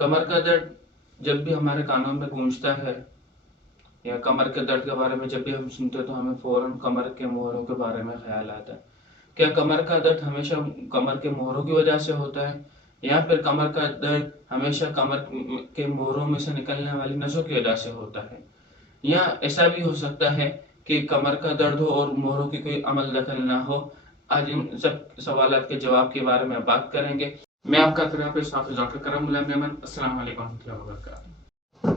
कमर का दर्द जब भी हमारे कानों में गूंजता है या कमर के दर्द के बारे में जब भी हम सुनते हैं तो हमें फौरन कमर के मोहरों के बारे में ख्याल आता है। क्या कमर का दर्द हमेशा कमर के मोहरों की वजह से होता है या फिर कमर का दर्द हमेशा कमर के मोहरों में से निकलने वाली नसों की वजह से होता है, या ऐसा भी हो सकता है कि कमर का दर्द हो और मोहरों की कोई अमल दखल ना हो। आज इन सब सवालों के जवाब के बारे में बात करेंगे। मैं आपका थेरेपिस्ट हाफिज डॉक्टर करम उल्लाह मेमन। अस्सलाम वालेकुम रहमतुल्लाहि व बरकातहू।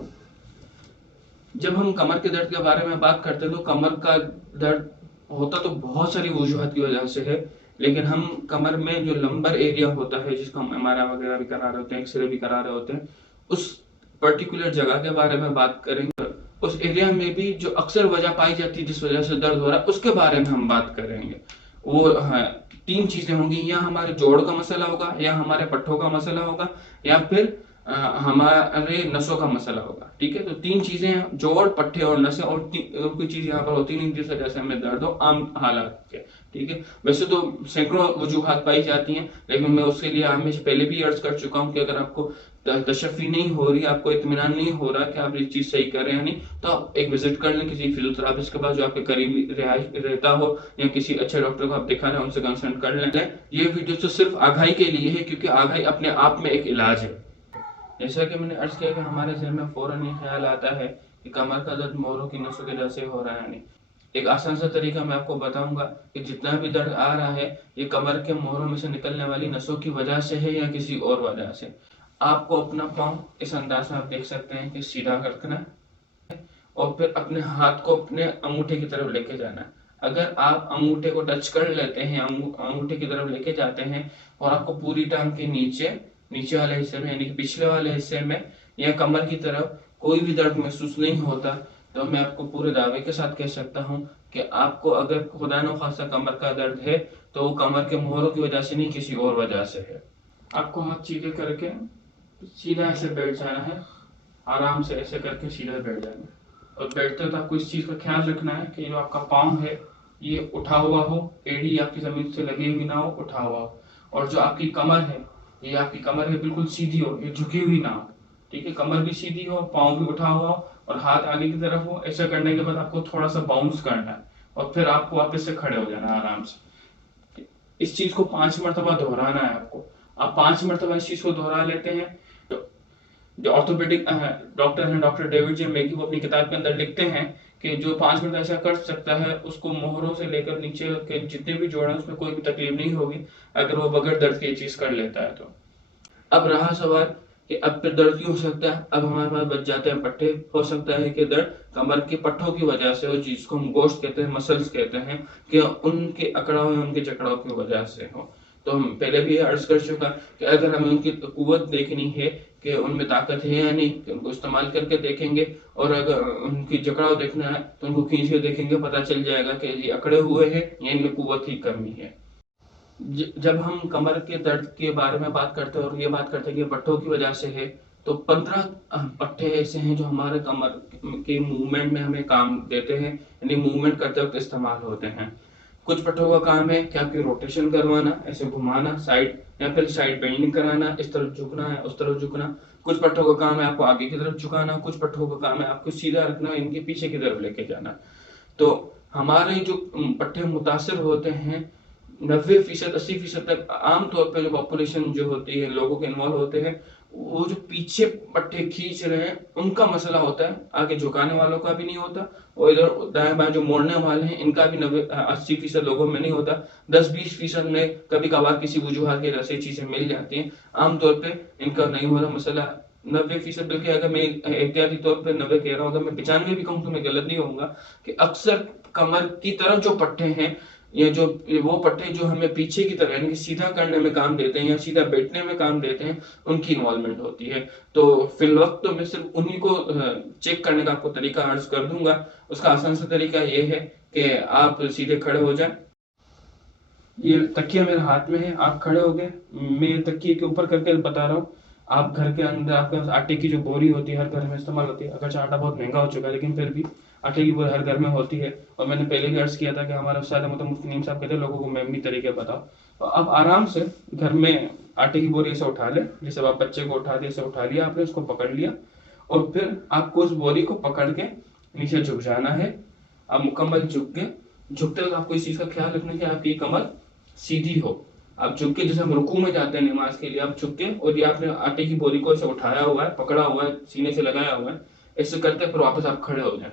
जब हम कमर के दर्द के बारे में बात करते हैं तो कमर का दर्द होता तो बहुत सारी वजूहत की वजह से है, लेकिन हम कमर में जो लंबर एरिया होता है जिसको हम एमआरआई वगैरह भी करा रहे होते हैं, एक्सरे भी करा रहे होते हैं, उस पर्टिकुलर जगह के बारे में बात करेंगे। उस एरिया में भी जो अक्सर वजह पाई जाती है जिस वजह से दर्द हो रहा है उसके बारे में हम बात करेंगे। वो है तीन चीजें होंगी, या हमारे जोड़ का मसला होगा, या हमारे पट्टों का मसला होगा, या फिर हमारे नसों का मसला होगा। ठीक है, तो तीन चीजें हैं, जोड़, पट्टे और नसें, और कोई चीज यहाँ पर होती नहीं जिस वजह से हमें दर्द हो आम हालात के। ठीक है, वैसे तो सैकड़ों वजूहात पाई जाती हैं, लेकिन मैं उसके लिए हमेशा पहले भी अर्ज कर चुका हूँ कि अगर आपको तशफ़ी नहीं हो रही, आपको इत्मीनान नहीं हो रहा कि आप ये चीज सही कर रहे हैं नहीं, तो आप एक विजिट कर लें किसी फिजियोथेरेपिस्ट के पास जो आपके करीब रहता हो, या किसी अच्छे डॉक्टर को आप दिखा रहे हैं उनसे कंसल्ट कर लें। ये वीडियो तो सिर्फ आगाही के लिए है क्योंकि आगाही अपने आप में एक इलाज है। जैसा कि मैंने अर्ज किया कि हमारे जहन में फौरन ये ख्याल आता है कि कमर का दर्द मोहरों की नसों की वजह से हो रहा है नहीं। एक आसान सा तरीका मैं आपको बताऊंगा कि जितना भी दर्द आ रहा है ये कमर के मोहरों में से निकलने वाली नसों की वजह से है या किसी और वजह से। आपको अपना पाँव इस अंदाज में आप देख सकते हैं कि सीधा रखना है और फिर अपने हाथ को अपने अंगूठे की तरफ लेके जाना है। अगर आप अंगूठे को टच कर लेते हैं, अंगूठे की तरफ लेके जाते हैं और आपको पूरी टांग के नीचे वाले हिस्से में यानी कि पिछले वाले हिस्से में या कमर की तरफ कोई भी दर्द महसूस नहीं होता, तो मैं आपको पूरे दावे के साथ कह सकता हूँ कि आपको अगर खुदा न खास्ता कमर का दर्द है तो वो कमर के मोहरों की वजह से नहीं, किसी और वजह से है। आपको हाथ सीधे करके सीधा ऐसे बैठ जाना है, आराम से ऐसे करके सीधा बैठ जाना है। और बैठते तो आपको इस चीज का ख्याल रखना है कि जो आपका पाँव है ये उठा हुआ हो, एड़ी आपकी जमीन से लगी हुई ना हो, उठा हुआ हो। और जो आपकी कमर है, ये आपकी कमर है बिल्कुल सीधी हो, ये झुकी हुई ना हो। ठीक है, कमर भी सीधी हो, पाँव भी उठा हुआ हो और हाथ आगे की तरफ हो। ऐसा करने के बाद आपको थोड़ा सा बाउंस करना है और फिर आपको वापस से खड़े हो जाना है आराम से। इस चीज को 5 मरतबा दोहराना है आपको। आप 5 मरतबा इस चीज को दोहरा लेते हैं, जो ऑर्थोपेडिक डॉक्टर हैं, डॉक्टर डेविड जे मैकी, वो अपनी किताब के अंदर लिखते हैं कि जो 5 मिनट ऐसा कर सकता है उसको मोहरों से लेकर नीचे के जितने भी जोड़ हैं उसमें कोई भी तकलीफ नहीं होगी अगर वो बगैर दर्द के चीज कर लेता है तो। अब रहा सवाल कि अब फिर दर्द क्यों हो सकता है। अब हमारे पास बच जाते हैं पट्टे। हो सकता है कि दर्द कमर के पट्टों की वजह से हो, जिसको हम गोश्त कहते हैं, मसल्स कहते हैं, कि उनके अकड़ाव या उनके जकड़ाव की वजह से हो। तो हम पहले भी अर्ज कर चुका कि अगर हमें उनकी कुव्वत देखनी है कि उनमें ताकत है या नहीं, तो उनको इस्तेमाल करके देखेंगे। और अगर उनकी जकड़ाव देखना है तो उनको खींच के देखेंगे, पता चल जाएगा कि ये अकड़े हुए हैं या इनमें कुव्वत की कमी है। जब हम कमर के दर्द के बारे में बात करते हैं और ये बात करते हैं कि पट्टों की वजह से है, तो 15 पट्टे ऐसे हैं जो हमारे कमर के मूवमेंट में हमें काम देते हैं, यानी मूवमेंट करते वक्त इस्तेमाल होते हैं। कुछ पट्टों का काम है कि आपकी रोटेशन करवाना, ऐसे घुमाना साइड, या फिर साइड बेंडिंग कराना, इस तरफ झुकना है उस तरफ झुकना। कुछ पट्टों का काम है आपको आगे की तरफ झुकाना, कुछ पट्टों का काम है आपको सीधा रखना, इनके पीछे की तरफ लेके जाना। तो हमारे जो पट्टे मुतासर होते हैं 90% 80% तक आमतौर पर जो पॉपुलेशन जो होती है, लोगों के इन्वॉल्व होते हैं, वो जो पीछे पट्टे खींच रहे हैं उनका मसला होता है, आगे झुकाने वालों का भी नहीं होता। और इधर दाएं बाएं जो मोड़ने वाले हैं इनका भी 80% लोगों में नहीं होता। 10-20% में कभी कभार किसी वजूहत की वजह से चीजें मिल जाती हैं, आमतौर पे इनका नहीं होता मसला। 90%, बल्कि अगर मैं एहतियाती तौर पर 90 कह रहा हूँ, अगर मैं 95 भी कहूँ तो मैं गलत नहीं होऊंगा, कि अक्सर कमर की तरफ जो पट्टे हैं, ये जो वो पट्टे जो हमें पीछे की तरफ यानी कि सीधा करने में काम देते हैं या सीधा बैठने में काम देते हैं, उनकी इन्वॉल्वमेंट होती है। तो फिल वक्त तो मैं सिर्फ उन्हीं को चेक करने का आपको तरीका अर्ज कर दूंगा। उसका आसान सा तरीका ये है कि आप सीधे खड़े हो जाएं। ये तकिया मेरे हाथ में है, आप खड़े हो गए, मैं तकिए के ऊपर करके बता रहा हूँ। आप घर के अंदर आपके पास आटे की जो बोरी होती है, हर घर में इस्तेमाल होती है, अगर आटा बहुत महंगा हो चुका है लेकिन फिर भी आटे की बोरी हर घर में होती है। और मैंने पहले भी अर्ज किया था कि हमारे उस्ताद मुफ्ती नईम साहब कहते हैं लोगों को मेमनी तरीके बताओ। तो आप आराम से घर में आटे की बोरी ऐसे उठा ले, जैसे आप बच्चे को उठाते ऐसे उठा लिया आपने, उसको पकड़ लिया और फिर आपको उस बोरी को पकड़ के नीचे झुक जाना है। आप मुकम्मल झुकते वक्त आपको इस चीज का ख्याल रखना कि आपकी कमर सीधी हो। आप झुक के, जैसे हम रुकू में जाते हैं नमाज के लिए, आप झुक के और ये आपने आटे की बोरी को ऐसे उठाया हुआ है, पकड़ा हुआ है, सीने से लगाया हुआ है, ऐसे करके फिर वापस आप खड़े हो जाए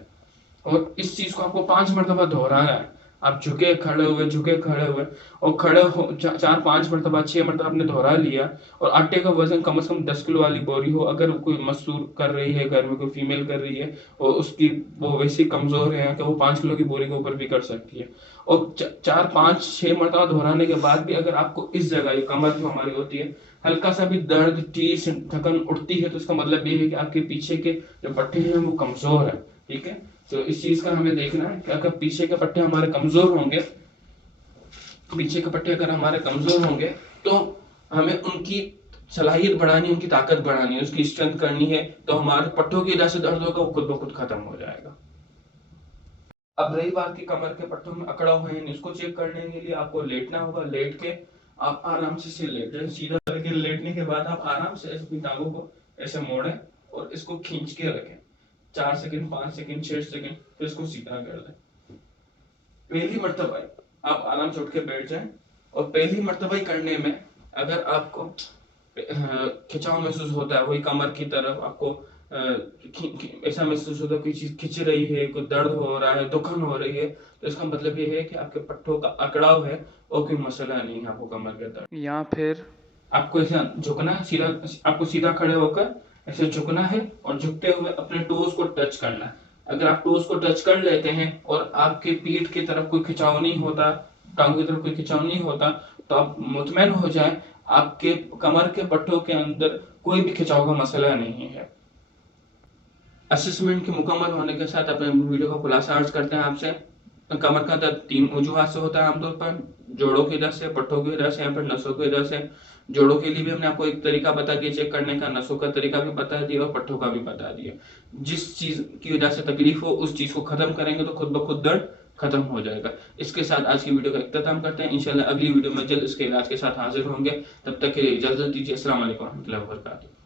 और इस चीज को आपको 5 मरतबा दोहराना है। आप झुके खड़े हुए, झुके खड़े हुए और खड़े हो 4-5 मरतबा 6 मरतबा आपने दोहरा लिया। और आटे का वजन कम से कम 10 किलो वाली बोरी हो, अगर कोई मसूर कर रही है घर में, कोई फीमेल कर रही है और उसकी वो वैसी कमजोर है कि वो 5 किलो की बोरी के ऊपर भी कर सकती है। और 4-5-6 मरतबा दोहराने के बाद भी अगर आपको इस जगह, ये कमर जो हमारी होती है, हल्का सा भी दर्द, टीस, थकन उठती है, तो इसका मतलब ये है कि आपके पीछे के जो पट्टे हैं वो कमजोर है। ठीक है, तो इस चीज का हमें देखना है कि अगर पीछे के पट्टे हमारे कमजोर होंगे, पीछे के पट्टे अगर हमारे कमजोर होंगे तो हमें उनकी सलाहियत बढ़ानी, उनकी ताकत बढ़ानी है, उसकी स्ट्रेंथ करनी है, तो हमारे पट्टों की वजह से दर्द होगा वो खुद ब खुद खत्म हो जाएगा। अब रही बात की कमर के पट्टों में अकड़ा हुए हैं, इसको चेक करने के लिए आपको लेटना होगा। लेट के आप आराम से लेट जाए, सीधा करके लेटने के बाद आप आराम से अपनी टांगों को ऐसे मोड़ें और इसको खींच के रखें 4 सेकंड, 5 सेकंड, 6 सेकंड, फिर इसको सीधा कर दें। पहली मर्तबा आप आराम से उठ के बैठ जाएं और पहली मर्तबा करने में अगर आपको खिंचाव महसूस होता है, वही कमर की तरफ आपको ऐसा महसूस होता है कोई चीज खिंच रही है, कोई दर्द हो रहा है, दुखन हो रही है, तो इसका मतलब ये है कि आपके पट्टों का अकड़ाव है और कोई मसला नहीं है आपको कमर के दर्द। या फिर आपको ऐसा झुकना है, सीधा, आपको सीधा खड़े होकर ऐसे झुकना है और झुकते हुए अपने टोज को टच करना है। अगर आप टोज को टच कर लेते हैं और आपके पीठ की तरफ कोई खिंचाव नहीं होता, टांग की तरफ कोई खिंचाव नहीं होता, तो आप मुतमैन हो जाए, आपके कमर के पट्टों के अंदर कोई भी खिंचाव का मसला नहीं है। असेसमेंट के मुकम्मल होने के साथ अपने वीडियो का खुलासा अर्ज करते हैं आपसे। कमर का दर्द 3 वजूहात से होता है आमतौर पर, जोड़ों की वजह से, पट्टों की वजह से या फिर नसों की वजह से। जोड़ों के लिए भी हमने आपको एक तरीका बता दिया चेक करने का, नसों का तरीका भी बता दिया और पट्टों का भी बता दिया। जिस चीज की वजह से तकलीफ हो उस चीज को खत्म करेंगे तो खुद ब खुद दर्द खत्म हो जाएगा। इसके साथ आज की वीडियो का इख्तिताम करते हैं। इंशाल्लाह अगली वीडियो में जल्द इसके इलाज के साथ हाजिर होंगे। तब तक के लिए इजाजत दीजिए। अस्सलाम वालेकुम रहमतुल्लाहि व बरकातुहू।